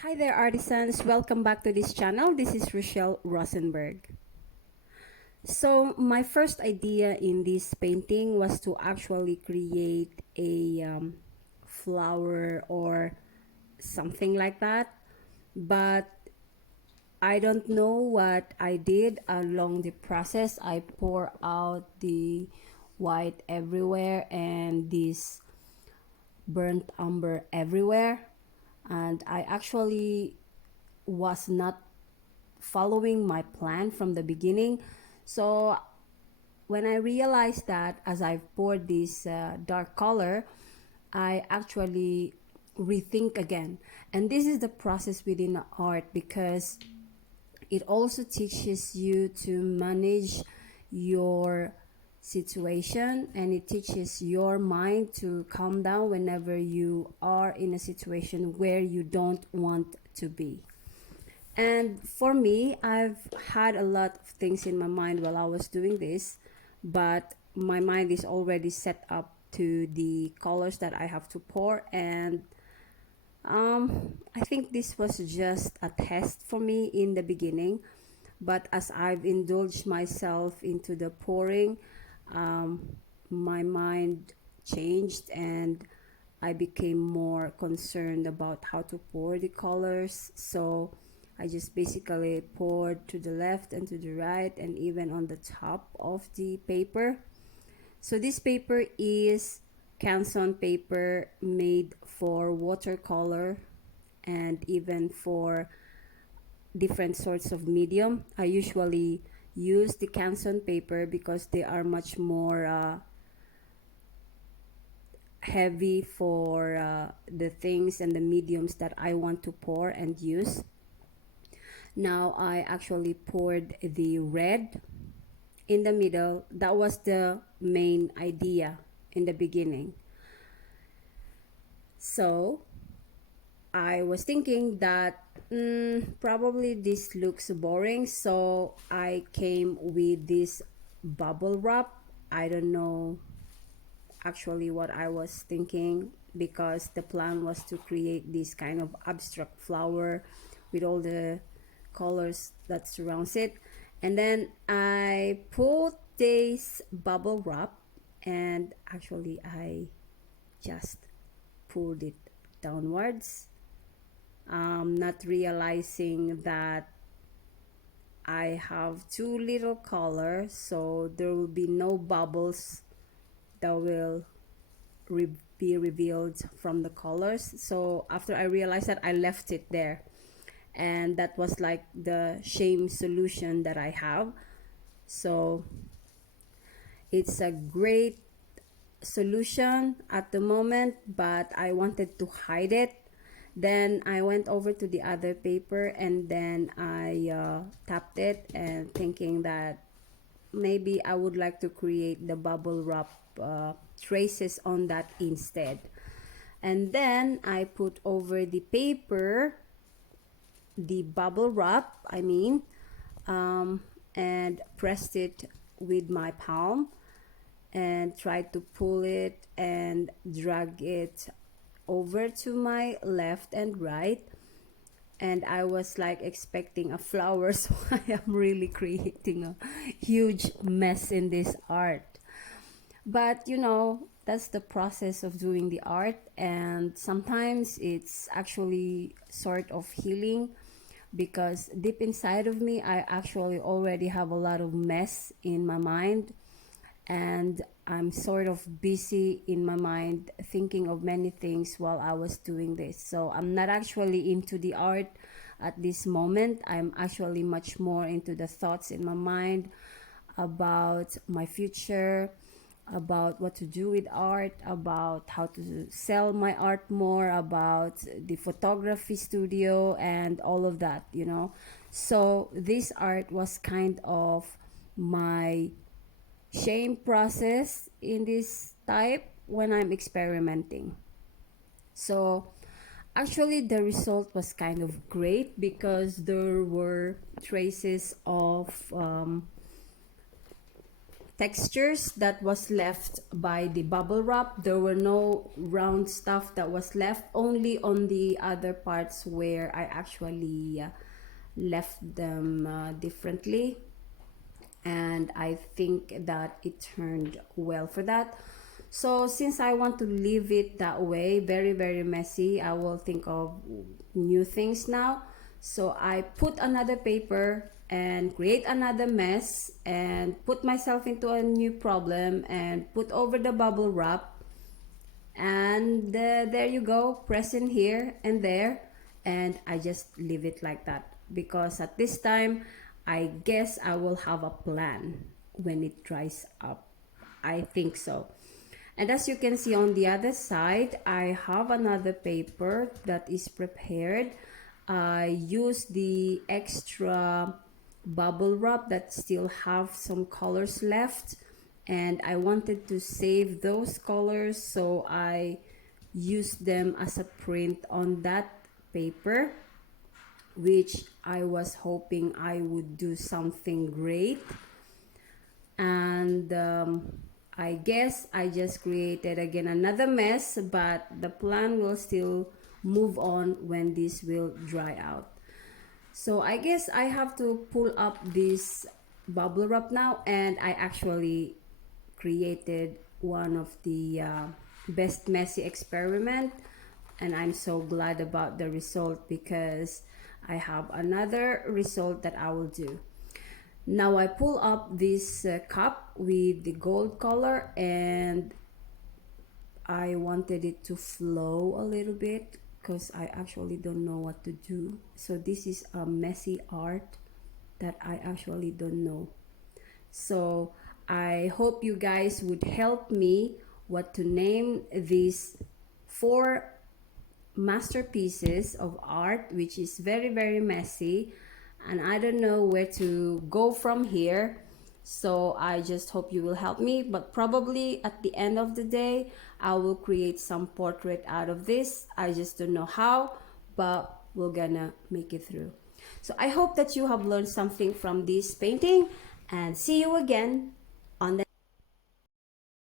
Hi there, artisans. Welcome back to this channel. This is Rochelle Rosenberg. So, my first idea in this painting was to actually create a flower or something like that. But I don't know what I did along the process. I pour out the white everywhere and this burnt umber everywhere. And I actually was not following my plan from the beginning. So when I realized that as I poured this dark color, I actually rethink again. And this is the process within art because it also teaches you to manage your situation, and it teaches your mind to calm down whenever you are in a situation where you don't want to be. And for me, I've had a lot of things in my mind while I was doing this, but my mind is already set up to the colors that I have to pour. And I think this was just a test for me in the beginning. But as I've indulged myself into the pouring, um, my mind changed and I became more concerned about how to pour the colors. So I just basically poured to the left and to the right and even on the top of the paper. So this paper is Canson paper made for watercolor and even for different sorts of medium. I usually use the Canson paper because they are much more heavy for the things and the mediums that I want to pour and use. Now I actually poured the red in the middle. That was the main idea in the beginning. So I was thinking that probably this looks boring, so I came with this bubble wrap. I don't know actually what I was thinking because the plan was to create this kind of abstract flower with all the colors that surrounds it. And then I put this bubble wrap and actually I just pulled it downwards, not realizing that I have too little color, so there will be no bubbles that will be revealed from the colors. So after I realized that, I left it there, and that was like the shame solution that I have. So it's a great solution at the moment, but I wanted to hide it. Then I went over to the other paper and then I tapped it and thinking that maybe I would like to create the bubble wrap traces on that instead. And then I put over the paper the bubble wrap, um, and pressed it with my palm and tried to pull it and drag it over to my left and right. And I was like expecting a flower, so I am really creating a huge mess in this art. But that's the process of doing the art, and sometimes it's actually sort of healing because deep inside of me, I actually already have a lot of mess in my mind, and I'm sort of busy in my mind thinking of many things while I was doing this. So I'm not actually into the art at this moment. I'm actually much more into the thoughts in my mind about my future, about what to do with art, about how to sell my art more, about the photography studio, and all of that. So this art was kind of my shame process in this type when I'm experimenting. So actually the result was kind of great because there were traces of textures that was left by the bubble wrap. There were no round stuff that was left, only on the other parts where I actually left them differently, and I think that it turned well for that. So since I want to leave it that way, very very messy, I will think of new things now. So I put another paper and create another mess and put myself into a new problem and put over the bubble wrap, and there you go, press in here and there, and I just leave it like that, because at this time I guess I will have a plan when it dries up. I think so. And as you can see on the other side, I have another paper that is prepared. I use the extra bubble wrap that still have some colors left, and I wanted to save those colors, so I used them as a print on that paper, which I was hoping I would do something great. And I guess I just created again another mess, but the plan will still move on when this will dry out. So I guess I have to pull up this bubble wrap now, and I actually created one of the best messy experiment, and I'm so glad about the result, because I have another result that I will do. Now I pull up this cup with the gold color, and I wanted it to flow a little bit because I actually don't know what to do. So this is a messy art that I actually don't know. So I hope you guys would help me what to name these 4 masterpieces of art, which is very very messy, and I don't know where to go from here. So I just hope you will help me, but probably at the end of the day I will create some portrait out of this. I just don't know how, but we're gonna make it through. So I hope that you have learned something from this painting, and see you again